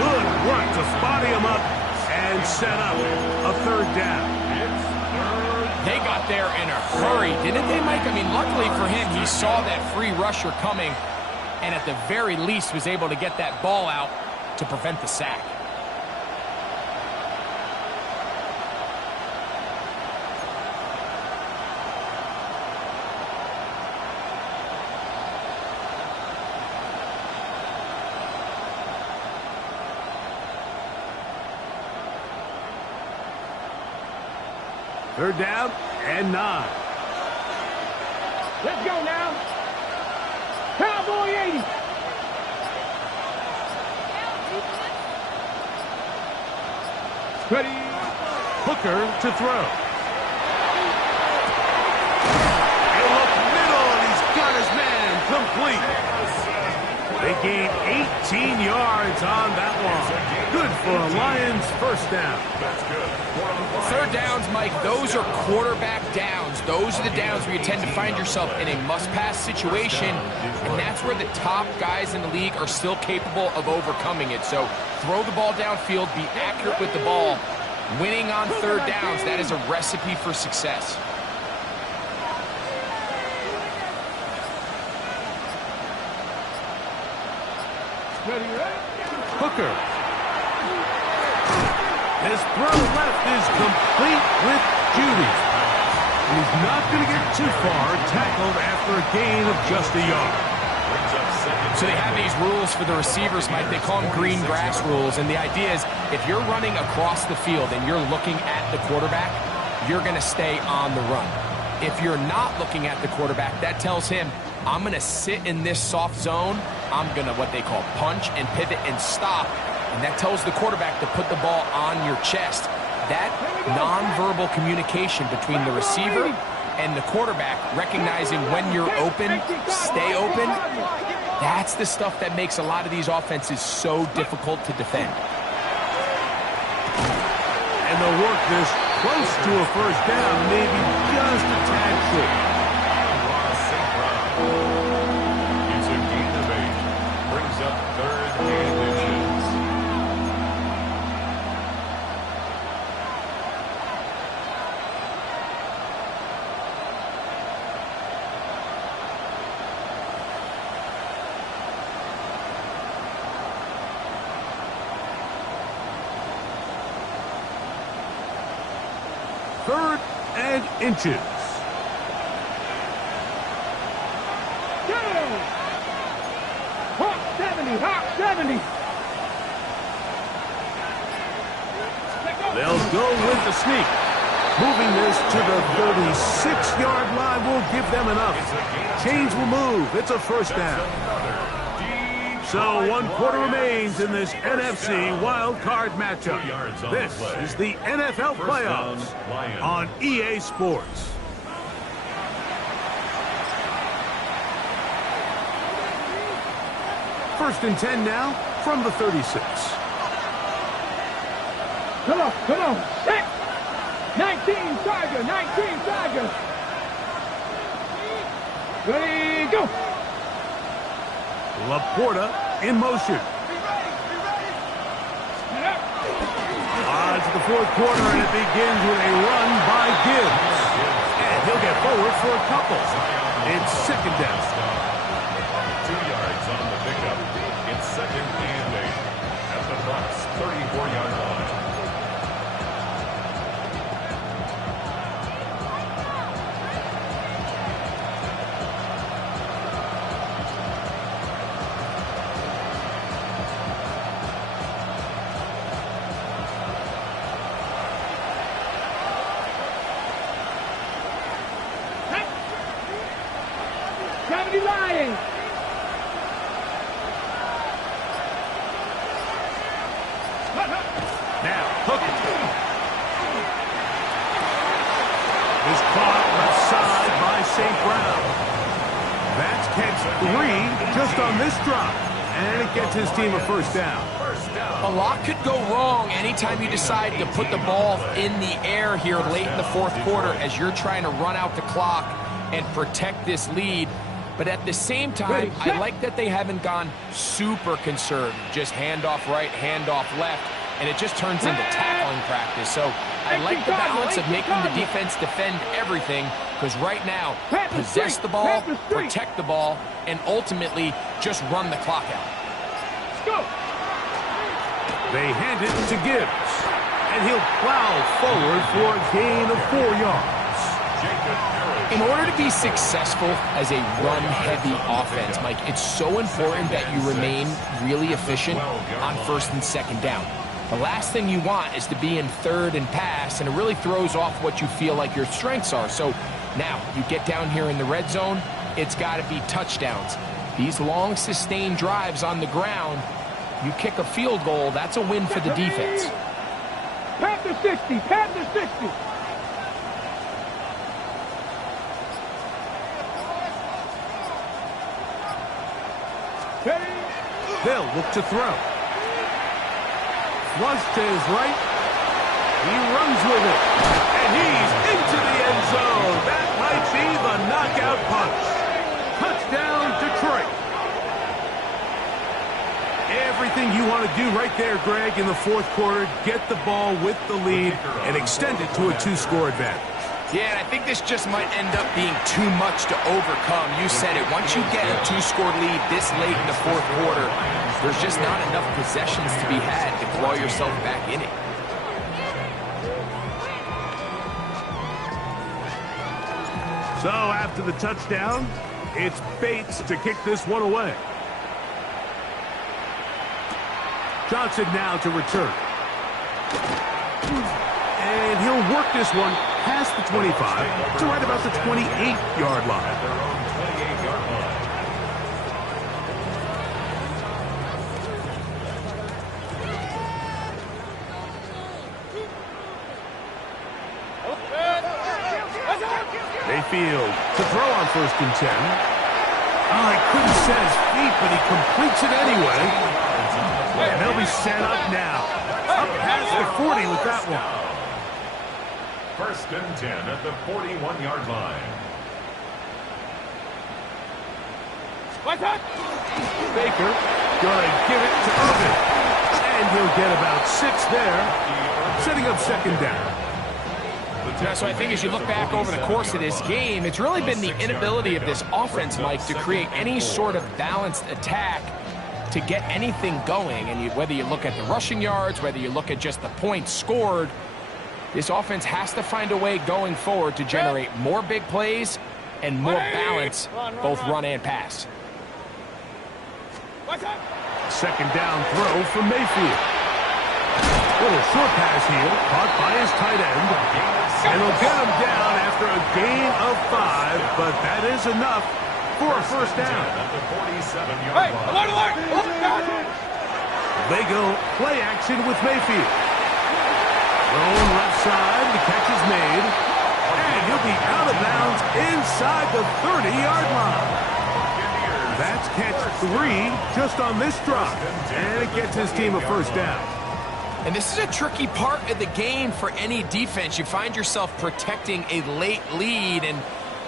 Good work to body him up and set up a 3rd down. They got there in a hurry, didn't they, Mike? I mean, luckily for him, he saw that free rusher coming and at the very least was able to get that ball out to prevent the sack. Third down and 9. Let's go now. Cowboy 80. Ready. Hooker to throw. He'll look middle, and he's got his man complete. They gain 18 yards on that one. Good for a Lions 1st down. That's good. 3rd downs, Mike, those are quarterback downs. Those are the downs where you tend to find yourself in a must-pass situation, and that's where the top guys in the league are still capable of overcoming it. So throw the ball downfield, be accurate with the ball. Winning on 3rd downs, that is a recipe for success. Hooker. His throw left is complete with Judy. And he's not going to get too far, tackled after a gain of just a yard. So they have these rules for the receivers, Mike. They call them green grass rules. And the idea is if you're running across the field and you're looking at the quarterback, you're going to stay on the run. If you're not looking at the quarterback, that tells him, I'm going to sit in this soft zone. I'm going to what they call punch and pivot and stop. And that tells the quarterback to put the ball on your chest. That nonverbal communication between the receiver and the quarterback, recognizing when you're open, stay open, that's the stuff that makes a lot of these offenses so difficult to defend. And they'll work this close to a 1st down, maybe just a tad short. It's a gain of 8. Brings up 3rd and inches. 3rd and inches. Go! Hawk 70, Hawk 70. They'll go with the sneak. Moving this to the 36-yard line will give them enough. Chains will move. It's a first down. So 1 quarter remains in this NFC wild card matchup. This is the NFL playoffs on EA Sports. First and 10 now from the 36. Come on, come on. 19 Tiger, 19 Tiger. Ready, go. Laporta in motion. Odds of the 4th quarter, and it begins with a run by Gibbs. And he'll get forward for a couple. It's 2nd down. 2 yards on the pickup. It's 2nd and 8 at the Bucs 34-yard line. Lions. Now, hook it. Is caught left side by St. Brown. That's catch 3 just on this drop. And it gets his team a first down. A lot could go wrong anytime you decide to put the ball in the air here late in the 4th quarter as you're trying to run out the clock and protect this lead. But at the same time, I like that they haven't gone super conservative. Just handoff right, handoff left, and it just turns into tackling practice. So I like the balance of making the defense defend everything, because right now, possess the ball, protect the ball, and ultimately just run the clock out. Let's go. They hand it to Gibbs, and he'll plow forward for a gain of 4 yards. In order to be successful as a run-heavy offense, Mike, it's so important that you remain really efficient on 1st and 2nd down. The last thing you want is to be in 3rd and pass, and it really throws off what you feel like your strengths are. So now you get down here in the red zone, it's got to be touchdowns. These long, sustained drives on the ground, you kick a field goal, that's a win for the defense. Pat the 60, pat the 60. They'll look to throw. Flush to his right. He runs with it. And he's into the end zone. That might be the knockout punch. Touchdown, Detroit. Everything you want to do right there, Greg, in the 4th quarter. Get the ball with the lead and extend it to a 2-score advantage. Yeah, and I think this just might end up being too much to overcome. You said it. Once you get a 2-score lead this late in the 4th quarter, there's just not enough possessions to be had to claw yourself back in it. So after the touchdown, it's Bates to kick this one away. Johnson now to return. And he'll work this one past the 25 to right about the 28-yard line. Mayfield to throw on 1st and 10. Oh, he couldn't set his feet, but he completes it anyway. And they'll be set up now. Up past the 40 with that one. 1st and 10 at the 41-yard line. Baker gonna give it to Irvin. And he'll get about 6 there, setting up 2nd down. Yeah, so I think as you look back over the course of this game, it's really been the inability of this offense, Mike, to create any sort of balanced attack to get anything going. And whether you look at the rushing yards, whether you look at just the points scored, This offense has to find a way going forward to generate more big plays and more balance, both run and pass. Second down throw for Mayfield. Little short pass here, caught by his tight end. And he'll get him down after a gain of 5, but that is enough for a first down. Hey, alert, alert! They go play action with Mayfield. Thrown left side, the catch is made. And he'll be out of bounds inside the 30-yard line. That's catch 3 just on this drive. And it gets his team a first down. And this is a tricky part of the game for any defense. You find yourself protecting a late lead, and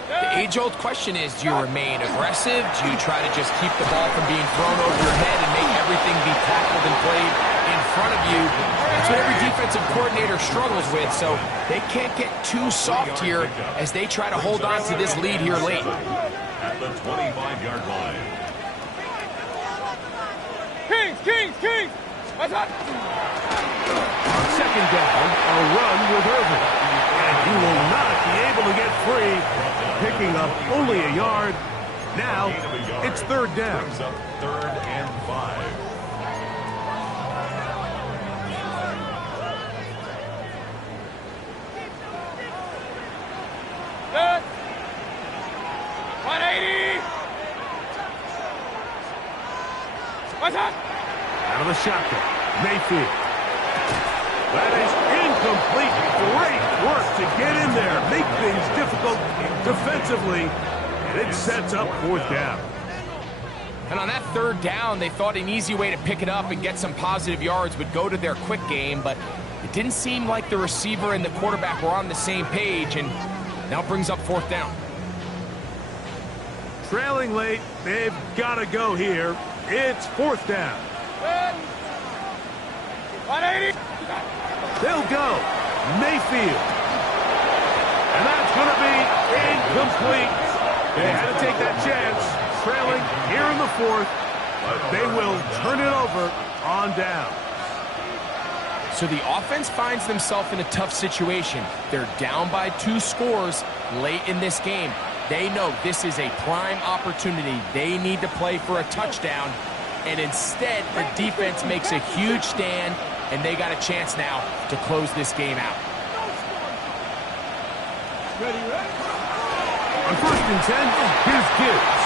the age-old question is, do you remain aggressive? Do you try to just keep the ball from being thrown over your head and make everything be tackled and played in front of you? That's what every defensive coordinator struggles with, so they can't get too soft here as they try to hold on to this lead here late. At the 25-yard line. Kings! What's up? On second down, a run with Irvin. And he will not be able to get free, picking up only a yard. Now, it's third down. Brings up 3rd and 5. Good. 180. What's up? Out of the shotgun, Mayfield. That is incomplete. Great work to get in there, make things difficult defensively, and it sets up fourth down. And on that third down, they thought an easy way to pick it up and get some positive yards would go to their quick game, but it didn't seem like the receiver and the quarterback were on the same page, and now brings up fourth down. Trailing late, they've got to go here. It's fourth down. 180. They'll go. Mayfield. And that's going to be incomplete. They had to take that chance. Trailing here in the fourth. But they will turn it over on down. So the offense finds themselves in a tough situation. They're down by 2 scores late in this game. They know this is a prime opportunity. They need to play for a touchdown. And instead, the defense makes a huge stand, and they got a chance now to close this game out. On 1st and 10, here's Gibbs.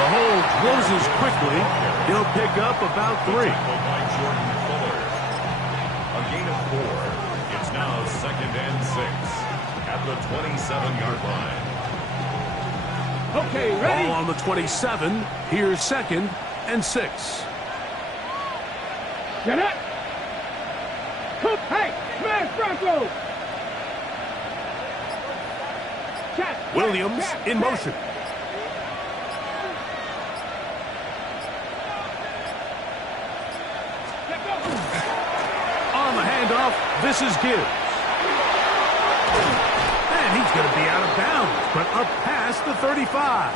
The hole closes quickly. He'll pick up about 3. By Jordan Fuller. A gain of 4. It's now 2nd and 6 at the 27-yard line. Okay, ready? Ball on the 27. Here's 2nd and 6. Get it. Hey, smash Bronco. Check. Williams in motion. On the handoff, this is Gibbs. And he's going to be out of bounds, but up past the 35.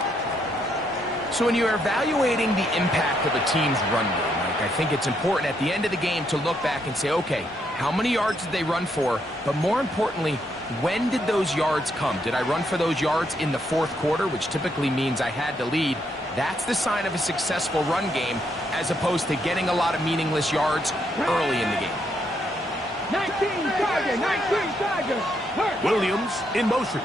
So when you're evaluating the impact of a team's run game, Mike, I think it's important at the end of the game to look back and say, okay, how many yards did they run for? But more importantly, when did those yards come? Did I run for those yards in the 4th quarter, which typically means I had to lead? That's the sign of a successful run game, as opposed to getting a lot of meaningless yards early in the game. 19 Tiger, 19 Tiger. Williams in motion.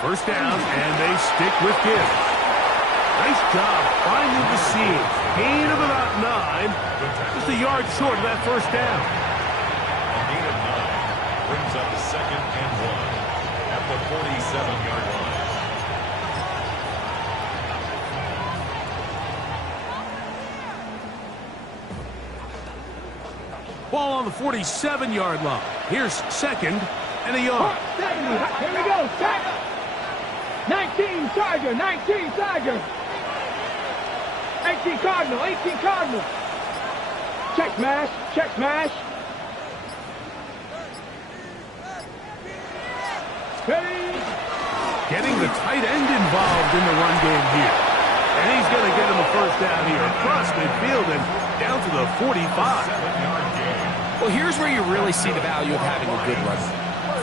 First down, and they stick with Gibbs. Nice job finding the seam. Gain of about 9. Just a yard short of that first down. A gain of 9 brings up 2nd and 1 at the 47-yard line. Ball on the 47-yard line. Here's 2nd and a yard. Here we go. Check. 19 Tiger, 19 Tiger. 18 Cardinal, 18 Cardinal. Check smash, check smash. Ready. Getting the tight end involved in the run game here. And he's going to get him a first down here across midfield and down to the 45. Well, here's where you really see the value of having a good run.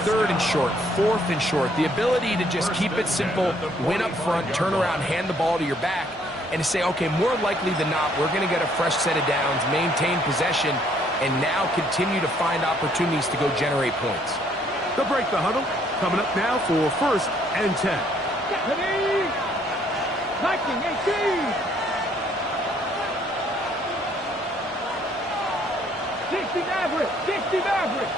3rd and short, 4th and short. The ability to just keep it simple, win up front, turn around, hand the ball to your back, and to say, okay, more likely than not, we're going to get a fresh set of downs, maintain possession, and now continue to find opportunities to go generate points. They'll break the huddle. Coming up now for 1st and 10. Ready? 19, 18. 60 Maverick, 60 Maverick.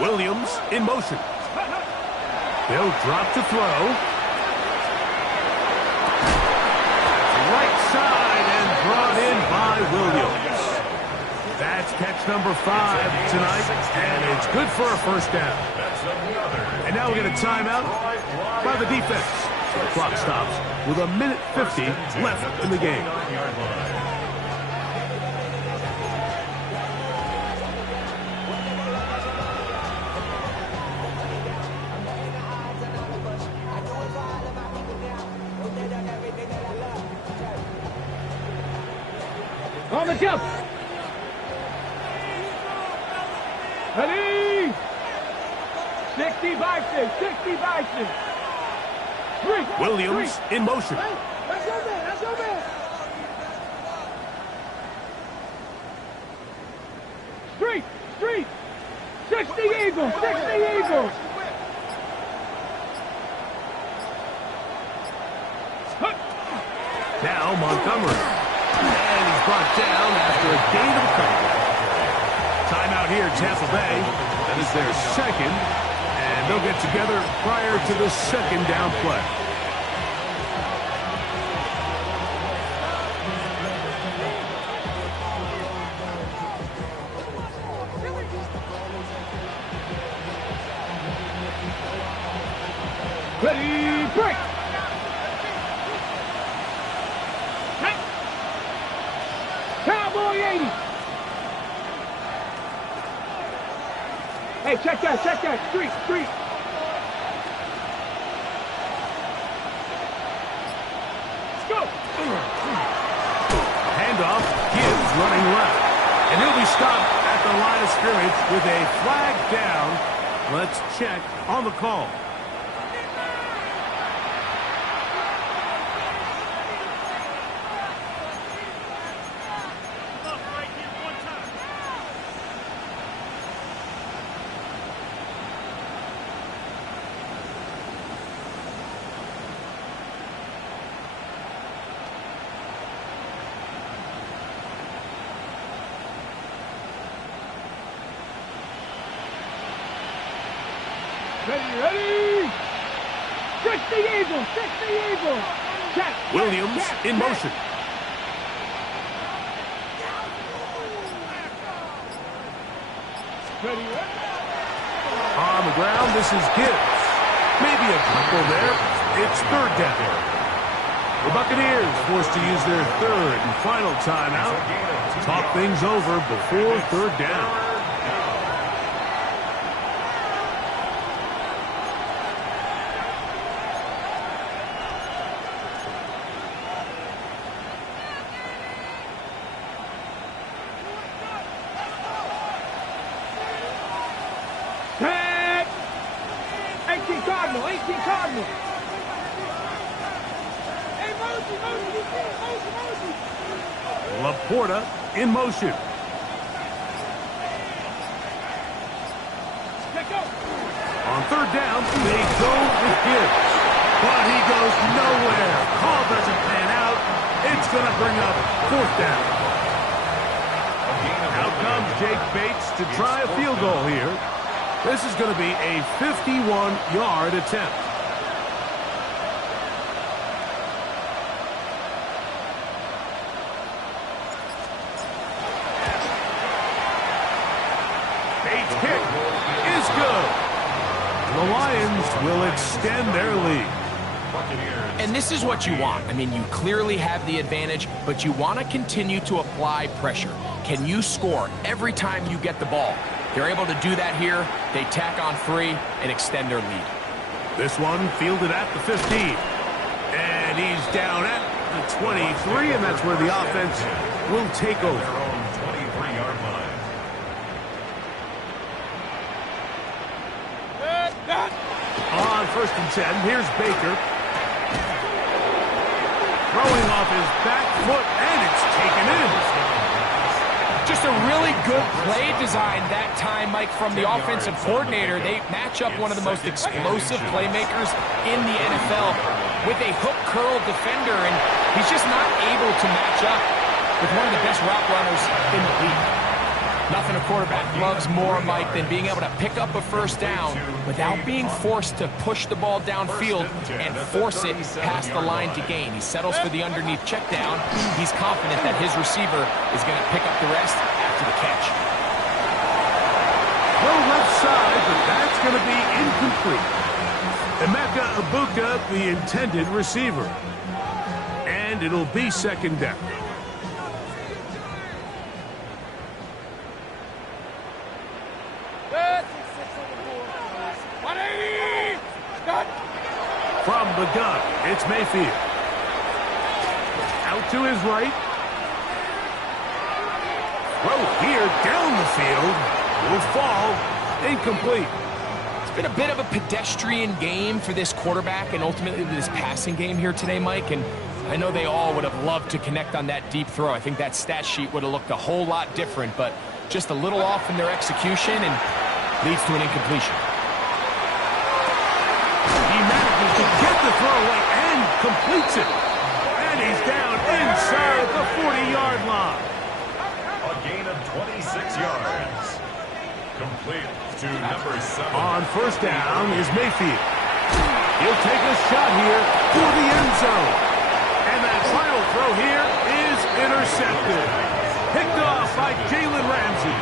Williams in motion. He'll drop to throw. Right side and brought in by Williams. That's catch number 5 tonight, and it's good for a first down. And now we get a timeout by the defense. So the clock stops with 1:50 left in the game. On the jump. Ready? 60 Bison, 60 Bison. 3. Williams in motion. Hey, let's go, man. Let's go, man. 3. 60 Eagles, 60 Eagles. Now Montgomery. And he's brought down after a gain of a couple. Timeout here, Tampa Bay. That is their 2nd. And they'll get together prior to the 2nd down play. Ready, break. Cowboy 80. Hey, check that. Street. Let's go. Handoff, Gibbs running left. And he'll be stopped at the line of scrimmage with a flag down. Let's check on the call. Ready. 60 Eagles. Check. Williams in motion. Ready. On the ground, this is Gibbs. Maybe a couple there. It's 3rd down. The Buccaneers forced to use their 3rd and final timeout to talk things over before 3rd down. Tag. 18 Cardinal. Hey, Mosey. Laporta in motion. Check out. On 3rd down, they go with Gibbs. But he goes nowhere. Call doesn't pan out. It's going to bring up 4th down. Out comes Jake Bates to try a field goal here. This is going to be a 51-yard attempt. Bates' kick is good. The Lions will extend their lead. And this is what you want. I mean, you clearly have the advantage, but you want to continue to apply pressure. can you score every time you get the ball? They're able to do that here. They tack on 3 and extend their lead. This one fielded at the 15. And he's down at the 23, and that's where the offense will take over. Their own 23-yard line. On 1st and 10, here's Baker. Throwing off his back foot, and it's taken in. Just a really good play design that time, Mike, from the offensive coordinator. They match up one of the most explosive playmakers in the NFL with a hook curl defender, and he's just not able to match up with one of the best route runners in the league. Nothing a quarterback loves more, Mike, than being able to pick up a 1st down without being forced to push the ball downfield and force it past the line to gain. He settles for the underneath check down. He's confident that his receiver is going to pick up the rest after the catch. No left side, but that's going to be incomplete. Emeka Ibuka, the intended receiver. And it'll be 2nd down. From the gun, it's Mayfield. Out to his right. Throw here down the field. Will fall. Incomplete. It's been a bit of a pedestrian game for this quarterback and ultimately this passing game here today, Mike. And I know they all would have loved to connect on that deep throw. I think that stat sheet would have looked a whole lot different, but just a little off in their execution and leads to an incompletion. He manages to get the throw away and completes it. And he's down inside the 40-yard line. A gain of 26 yards. Complete to number 7. On 1st down is Mayfield. He'll take a shot here for the end zone. And that final throw here is intercepted. Picked off by Jalen Ramsey.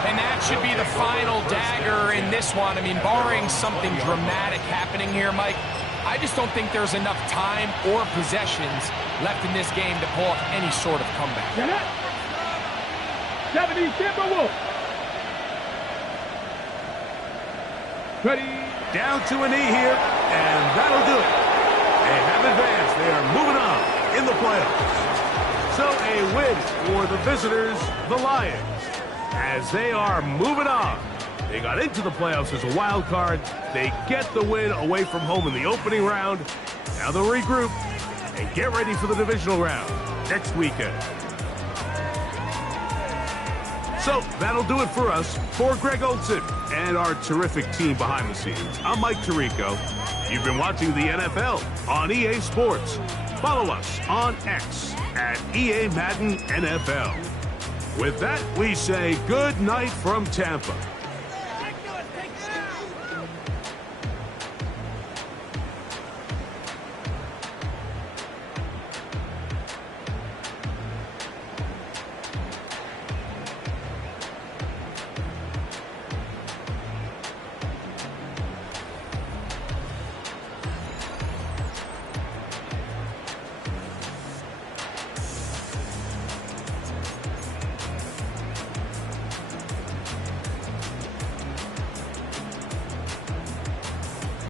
And that should be the final dagger in this one. I mean, barring something dramatic happening here, Mike, I just don't think there's enough time or possessions left in this game to pull off any sort of comeback. 70, Timberwolves. Ready. Down to a knee here, and that'll do it. They have advanced. They are moving on in the playoffs. So a win for the visitors, the Lions, as they are moving on. They got into the playoffs as a wild card. They get the win away from home in the opening round. Now they'll regroup and get ready for the divisional round next weekend. So that'll do it for us. For Greg Olson and our terrific team behind the scenes, I'm Mike Tirico. You've been watching the NFL on EA Sports. Follow us on X at EA Madden NFL. With that, we say good night from Tampa.